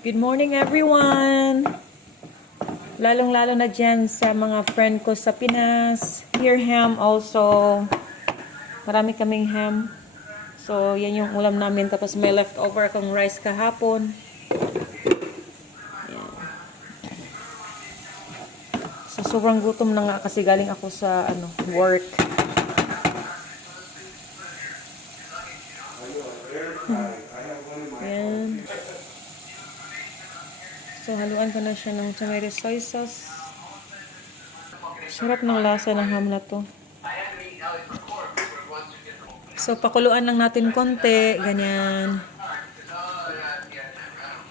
Good morning everyone! Lalong-lalo na dyan sa mga friend ko sa Pinas. Here ham also. Marami kaming ham. So, yan yung ulam namin. Tapos may leftover akong rice kahapon. Ayan. So, sobrang gutom na nga kasi galing ako sa work. Ayan. So, haluan ko na siya ng tomato soy sauce. Sarap ng lasa ng ham na to. So, pakuluan lang natin konti. Ganyan.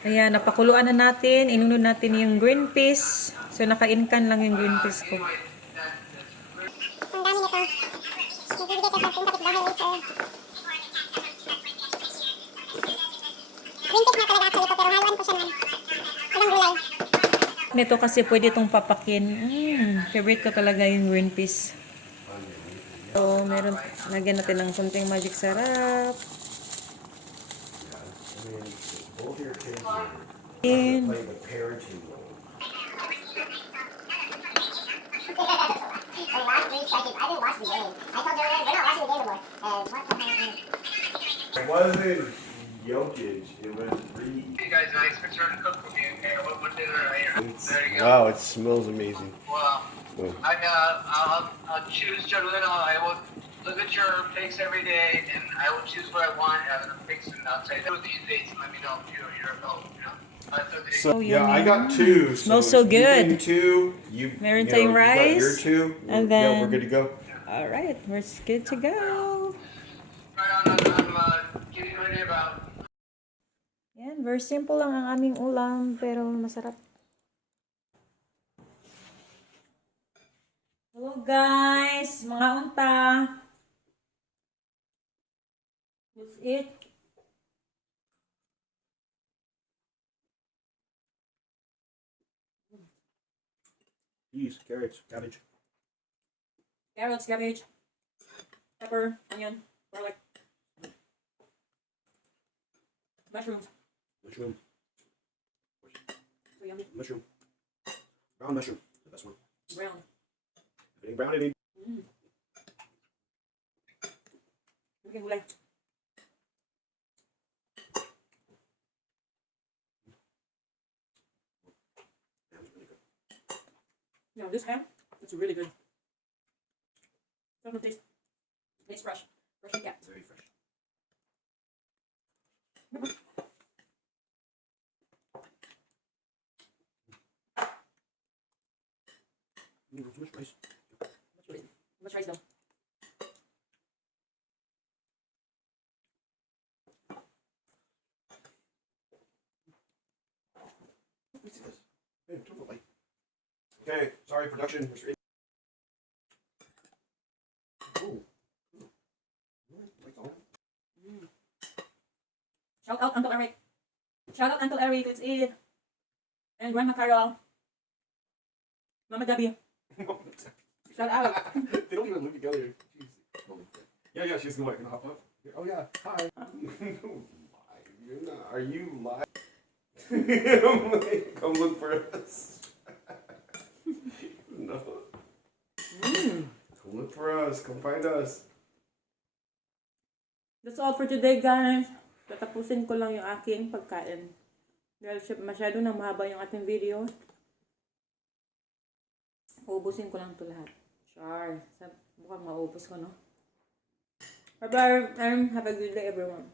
Ayan, napakuluan na natin. Inunod natin yung green peas. So, naka-incan lang yung green peas ko. Ang dami nito. Nagbibigay ka sa ating kapitbahay rito. Green peas na talaga actually ito, pero haluan ko siya ng ilang gulay. Nito kasi pwede itong papakin. Favorite ko talaga yung green peas. So, meron, lagyan natin ng konting magic sarap. And, The last 3 seconds, I didn't watch the game. I told Jordan, we're not watching the game anymore. And what the heck? It wasn't Jokic, it was Reed. Hey guys, nice for sure to cook for me. Okay, what dinner right here? There you go. Wow, it smells amazing. Well, Oh. I'll choose Jordan. I will look at your pics every day, and I will choose what I want out of the pics, and I'll say those these dates. And let me know if you're available. You know. So, Oh, yeah, I yummy. got 2. Smells so if you good. bring 2, Meron you tayong you got your rice, 2. and Yeah, then- we're good to go. alright, we're good to go. Right on, I'm getting ready about. Yan, very simple lang ang aming ulam, pero masarap. Hello guys, mga unta. That's it. Peas, carrots, cabbage. Carrots, cabbage, pepper, onion, garlic, mushrooms. Mushroom. So yummy. Mushroom. Brown mushroom. The best one. Brown. If it ain't brown, it ain't. Lagyan gulay. That's really good. Now this ham, it's really good. Doesn't taste. It's fresh. Fresh and kept. Very fresh. Too much rice. Much rice though. Let's see this. Hey, turn the light. Okay, sorry, production. Oh. Lights on. Shout out Uncle Eric. Shout out Uncle Eric. It's it. And Grandma Carol. Mama Debbie. Shout out. They don't even live together. Jeez. Yeah, she's gonna hop up. Oh yeah, hi. You're not. Are you live? Come look for us. No. Come look for us. Come find us. That's all for today guys. Tatapusin ko lang yung aking pagkain. Dahil masyado nang mahaba yung ating video. Uubusin ko lang ito lahat. Char. Mukhang maubos ko, no? Bye-bye and have a good day everyone.